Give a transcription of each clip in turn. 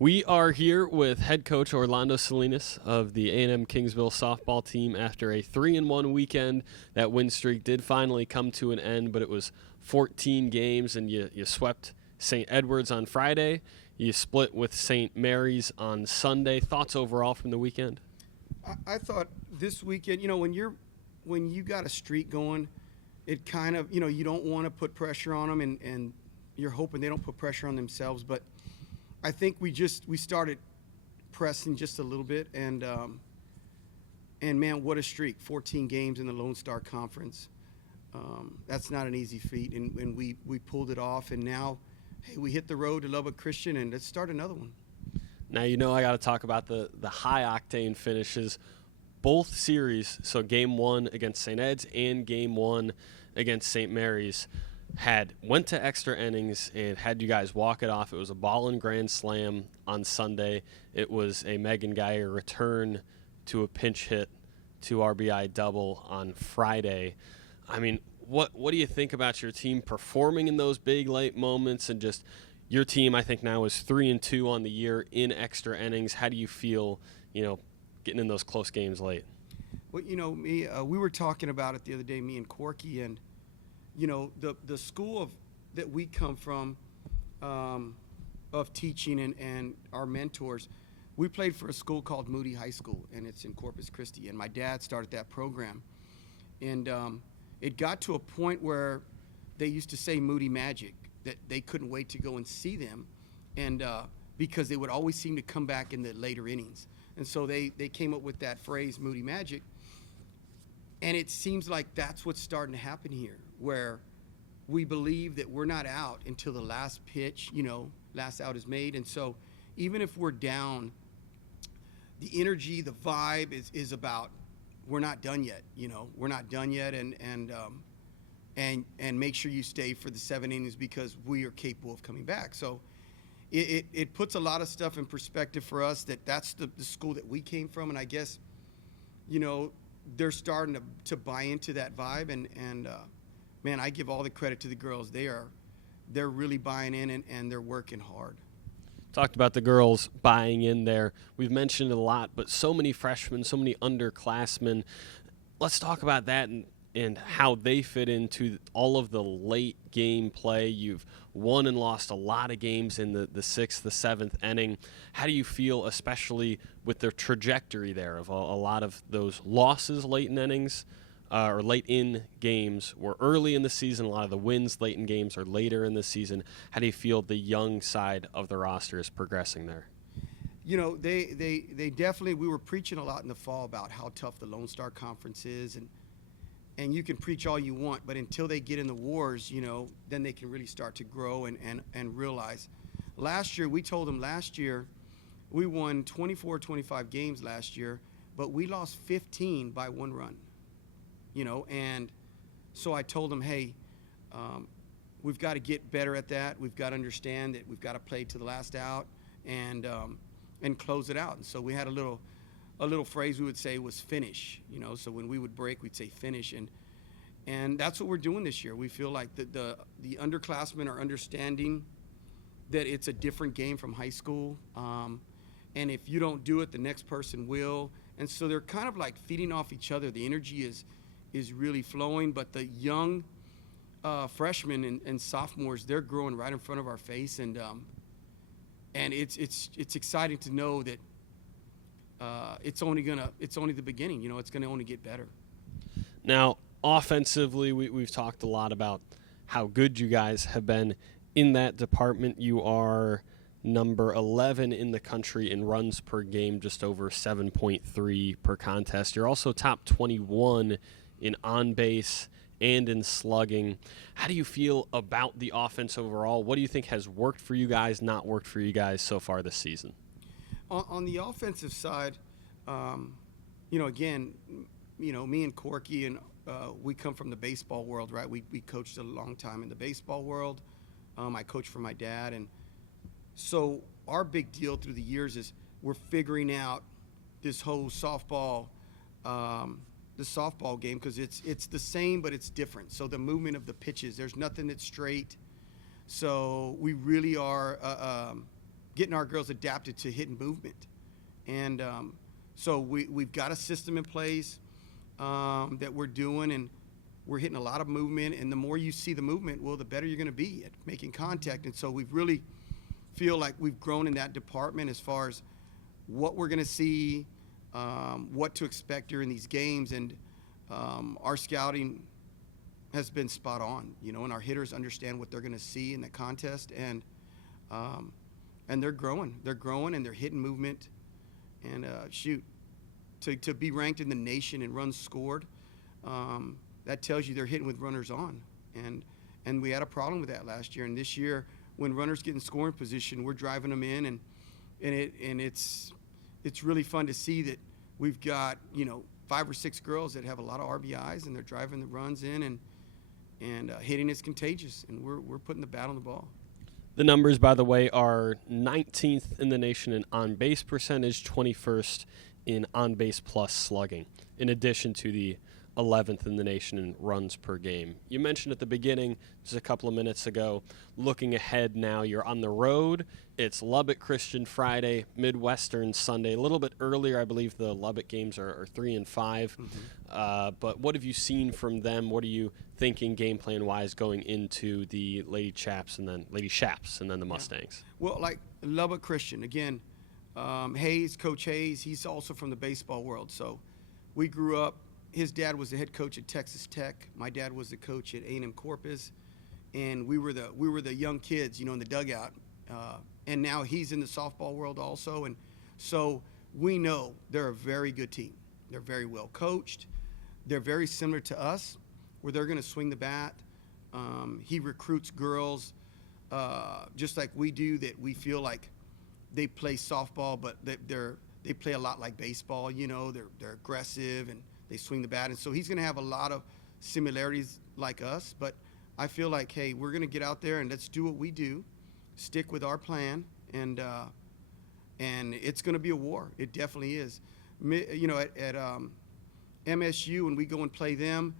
We are here with head coach Orlando Salinas of the A&M-Kingsville softball team after a 3-1 weekend. That win streak did finally come to an end, but it was 14 games, and you swept St. Edward's on Friday. You split with St. Mary's on Sunday. Thoughts overall from the weekend? I thought this weekend, when you got a streak going, it kind of, you don't want to put pressure on them, and you're hoping they don't put pressure on themselves, but I think we started pressing just a little bit, and man, what a streak! 14 games in the Lone Star Conference. That's not an easy feat, and we pulled it off. And now, hey, we hit the road to Lubbock Christian, and let's start another one. Now I got to talk about the high octane finishes, both series. So game one against St. Ed's and game one against St. Mary's went to extra innings and had you guys walk it off. It was a ball and grand slam on Sunday. It was a Megan Geyer return to a pinch hit, 2 RBI double on Friday. I mean, what do you think about your team performing in those big late moments, and just your team? I think now is 3-2 on the year in extra innings. How do you feel, getting in those close games late? Well, we were talking about it the other day, me and Corky, and the school that we come from, of teaching and our mentors, we played for a school called Moody High School, and it's in Corpus Christi. And my dad started that program, and it got to a point where they used to say Moody Magic, that they couldn't wait to go and see them, and because they would always seem to come back in the later innings. And so they came up with that phrase, Moody Magic. And it seems like that's what's starting to happen here, where we believe that we're not out until the last pitch, last out is made. And so even if we're down, the energy, the vibe is about, we're not done yet, we're not done yet, and make sure you stay for the 7 innings because we are capable of coming back. So it puts a lot of stuff in perspective for us, that's the school that we came from. And I guess, they're starting to buy into that vibe, and man, I give all the credit to the girls. They're really buying in, and they're working hard. Talked about the girls buying in there. We've mentioned it a lot, but so many freshmen, so many underclassmen. Let's talk about that and how they fit into all of the late game play. You've won and lost a lot of games in the 6th, the 7th inning. How do you feel, especially with the trajectory there of a lot of those losses late in innings or late in games were early in the season? A lot of the wins late in games are later in the season. How do you feel the young side of the roster is progressing there? They definitely, we were preaching a lot in the fall about how tough the Lone Star Conference is, and you can preach all you want, but until they get in the wars, then they can really start to grow and realize. Last year, we told them we won 24, 25 games last year, but we lost 15 by 1 run, and so I told them, hey, we've got to get better at that. We've got to understand that we've got to play to the last out and close it out. And so we had a little phrase we would say was finish, so when we would break, we'd say finish, and that's what we're doing this year. We feel like the underclassmen are understanding that it's a different game from high school, and if you don't do it, the next person will, and so they're kind of like feeding off each other. The energy is really flowing, but the young freshmen and sophomores, they're growing right in front of our face, and it's exciting to know that it's only the beginning. It's gonna only get better. Now, offensively, we've talked a lot about how good you guys have been in that department. You are number 11 in the country in runs per game, just over 7.3 per contest. You're also top 21 in on base and in slugging. How do you feel about the offense overall? What do you think has worked for you guys, not worked for you guys so far this season? On the offensive side, again, me and Corky, and we come from the baseball world, right? We coached a long time in the baseball world. I coached for my dad, and so our big deal through the years is we're figuring out this whole softball, the softball game, because it's the same, but it's different. So the movement of the pitches, there's nothing that's straight. So we really are getting our girls adapted to hitting movement. And so we've got a system in place that we're doing, and we're hitting a lot of movement. And the more you see the movement, well, the better you're going to be at making contact. And so we've really feel like we've grown in that department as far as what we're going to see, what to expect during these games. And our scouting has been spot on, and our hitters understand what they're going to see in the contest. And they're growing. They're growing, and they're hitting movement. And to be ranked in the nation in runs scored, that tells you they're hitting with runners on. And we had a problem with that last year. And this year, when runners get in scoring position, we're driving them in, and it's really fun to see that we've got 5 or 6 girls that have a lot of RBIs, and they're driving the runs in, and hitting is contagious, and we're putting the bat on the ball. The numbers, by the way, are 19th in the nation in on-base percentage, 21st in on-base plus slugging, in addition to the 11th in the nation in runs per game. You mentioned at the beginning, just a couple of minutes ago, looking ahead now, you're on the road. It's Lubbock Christian Friday, Midwestern Sunday. A little bit earlier, I believe the Lubbock games are 3 and 5. Mm-hmm. But what have you seen from them? What are you thinking game plan-wise going into the Lady Chaps and then the Mustangs? Well, like Lubbock Christian, again, Coach Hayes, he's also from the baseball world. So we grew up. His dad was the head coach at Texas Tech. My dad was the coach at A&M Corpus, and we were the young kids, in the dugout. And now he's in the softball world also, and so we know they're a very good team. They're very well coached. They're very similar to us, where they're going to swing the bat. He recruits girls just like we do. That we feel like they play softball, but they play a lot like baseball. They're aggressive and they swing the bat, and so he's going to have a lot of similarities like us. But I feel like, hey, we're going to get out there and let's do what we do, stick with our plan, and it's going to be a war. It definitely is. At MSU, when we go and play them,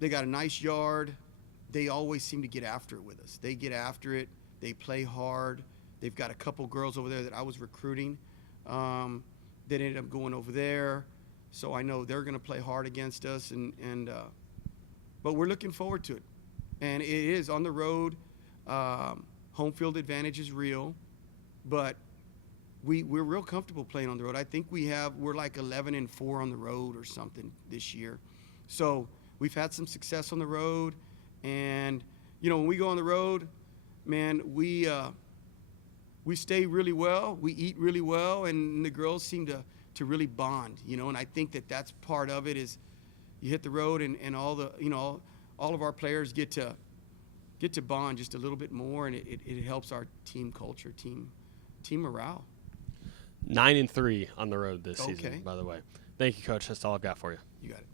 they got a nice yard. They always seem to get after it with us. They get after it. They play hard. They've got a couple girls over there that I was recruiting that ended up going over there. So I know they're going to play hard against us, but we're looking forward to it. And it is on the road. Home field advantage is real, but we're real comfortable playing on the road. I think we're like 11 and 4 on the road or something this year. So we've had some success on the road, and when we go on the road, man, we stay really well. We eat really well, and the girls seem to really bond, and I think that's part of it. Is you hit the road and all the all of our players get to bond just a little bit more, and it helps our team culture, team morale. 9 and 3 on the road this season, by the way. Thank you, Coach. That's all I've got for you. You got it.